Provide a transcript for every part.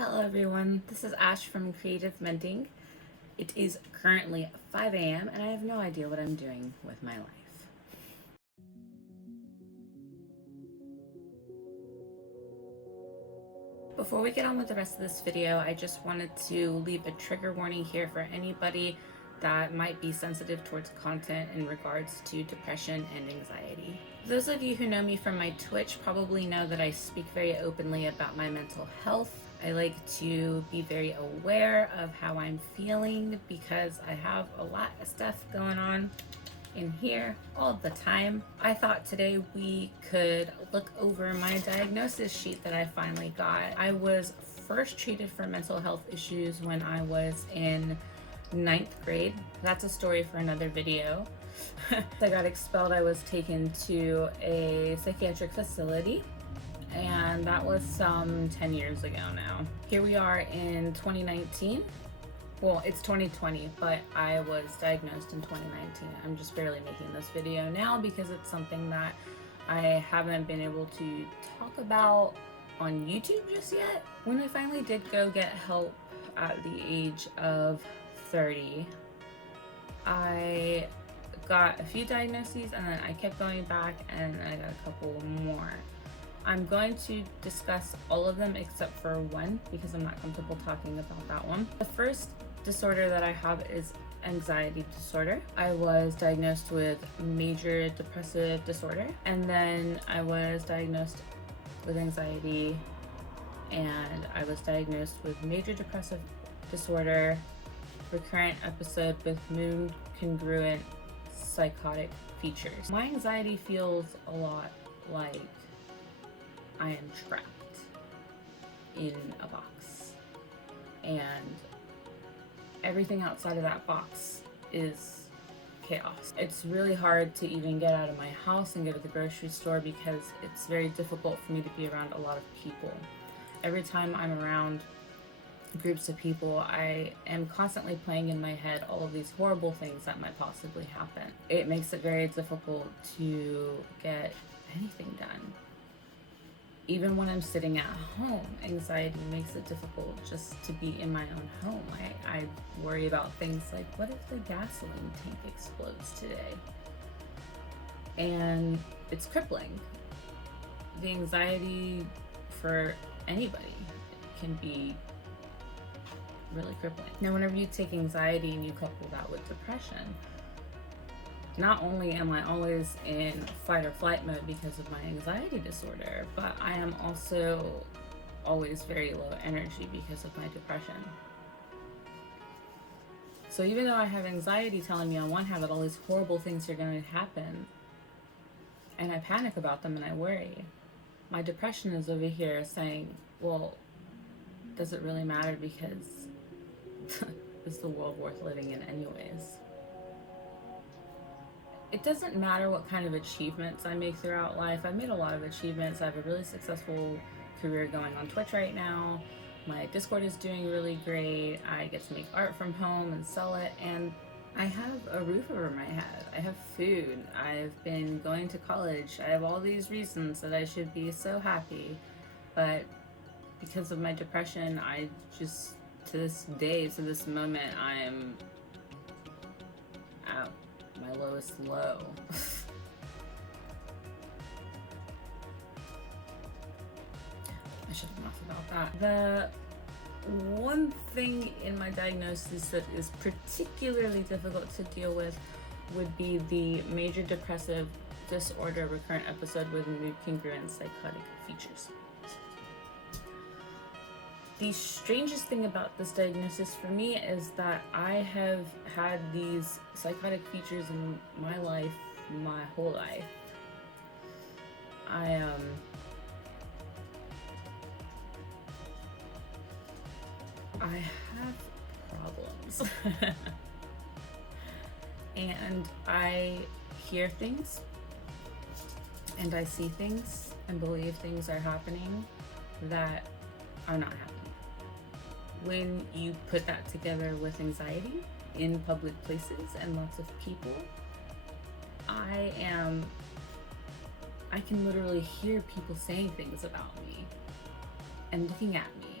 Hello everyone, this is Ash from Creative Mending. It is currently 5 a.m. and I have no idea what I'm doing with my life. Before we get on with the rest of this video, I just wanted to leave a trigger warning here for anybody that might be sensitive towards content in regards to depression and anxiety. Those of you who know me from my Twitch probably know that I speak very openly about my mental health. I like to be very aware of how I'm feeling because I have a lot of stuff going on in here all the time. I thought today we could look over my diagnosis sheet that I finally got. I was first treated for mental health issues when I was in 9th grade. That's a story for another video. I got expelled. I was taken to a psychiatric facility, and that was some 10 years ago now. Here we are in 2019. Well, it's 2020, but I was diagnosed in 2019. I'm just barely making this video now because it's something that I haven't been able to talk about on YouTube just yet. When I finally did go get help at the age of 30, I got a few diagnoses and then I kept going back and I got a couple more. I'm going to discuss all of them except for one because I'm not comfortable talking about that one. The first disorder that I have is anxiety disorder. I was diagnosed with major depressive disorder, and then I was diagnosed with anxiety, and I was diagnosed with major depressive disorder, recurrent episode with mood congruent psychotic features. My anxiety feels a lot like I am trapped in a box, and everything outside of that box is chaos. It's really hard to even get out of my house and go to the grocery store because it's very difficult for me to be around a lot of people. Every time I'm around groups of people, I am constantly playing in my head all of these horrible things that might possibly happen. It makes it very difficult to get anything done. Even when I'm sitting at home, anxiety makes it difficult just to be in my own home. I worry about things like, what if the gasoline tank explodes today? And it's crippling. The anxiety for anybody can be really crippling. Now, whenever you take anxiety and you couple that with depression, not only am I always in fight or flight mode because of my anxiety disorder, but I am also always very low energy because of my depression. So even though I have anxiety telling me on one hand that all these horrible things are going to happen, and I panic about them and I worry, my depression is over here saying, well, does it really matter because is the world worth living in anyways? It doesn't matter what kind of achievements I make throughout life. I've made a lot of achievements. I have a really successful career going on Twitch right now. My Discord is doing really great. I get to make art from home and sell it. And I have a roof over my head. I have food. I've been going to college. I have all these reasons that I should be so happy. But because of my depression, I just, to this day, to this moment, I am at my lowest low. I should have laughed about that. The one thing in my diagnosis that is particularly difficult to deal with would be the major depressive disorder recurrent episode with mood congruent psychotic features. The strangest thing about this diagnosis for me is that I have had these psychotic features in my life, my whole life. I have problems. And I hear things, and I see things, and believe things are happening that are not happening. When you put that together with anxiety in public places and lots of people, I can literally hear people saying things about me and looking at me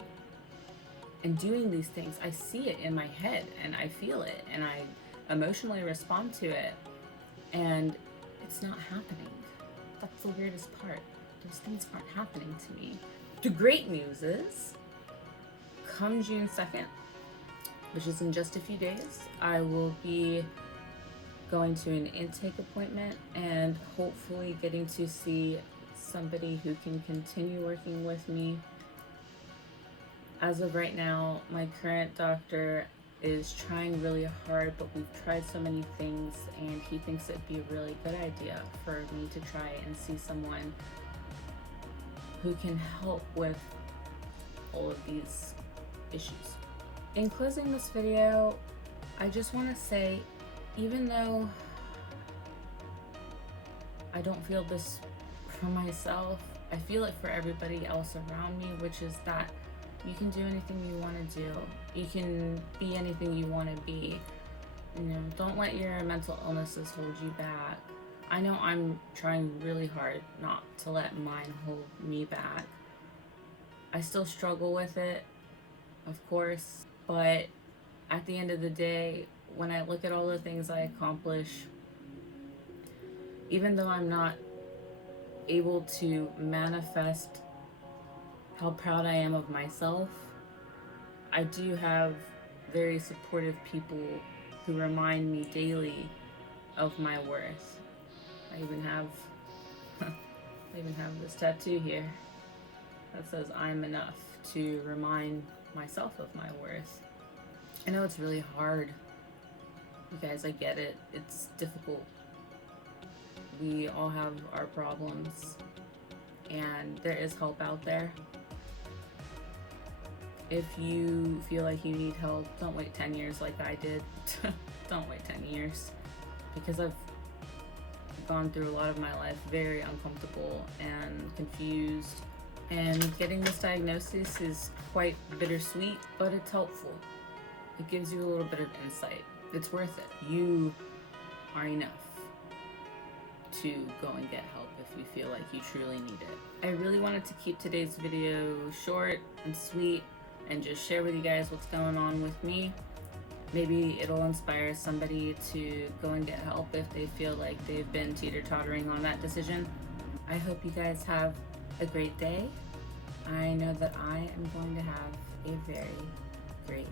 and doing these things, I see it in my head and I feel it and I emotionally respond to it, and it's not happening. That's the weirdest part. Those things aren't happening to me. The great news is, come June 2nd, which is in just a few days, I will be going to an intake appointment and hopefully getting to see somebody who can continue working with me. As of right now, my current doctor is trying really hard, but we've tried so many things, and he thinks it'd be a really good idea for me to try and see someone who can help with all of these issues. In closing this video, I just want to say, even though I don't feel this for myself, I feel it for everybody else around me, which is that you can do anything you want to do. You can be anything you want to be. You know, don't let your mental illnesses hold you back. I know I'm trying really hard not to let mine hold me back. I still struggle with it, of course, but at the end of the day, when I look at all the things I accomplish, even though I'm not able to manifest how proud I am of myself, I do have very supportive people who remind me daily of my worth. I even have this tattoo here that says I'm enough, to remind myself of my worth. I know it's really hard. You guys, I get it. It's difficult. We all have our problems, and there is help out there. If you feel like you need help, don't wait 10 years like I did. Don't wait 10 years, because I've gone through a lot of my life very uncomfortable and confused, and getting this diagnosis is quite bittersweet, but it's helpful. It gives you a little bit of insight. It's worth it. You are enough to go and get help if you feel like you truly need it. I really wanted to keep today's video short and sweet and just share with you guys what's going on with me. Maybe it'll inspire somebody to go and get help if they feel like they've been teeter-tottering on that decision. I hope you guys have a great day. I know that I am going to have a very great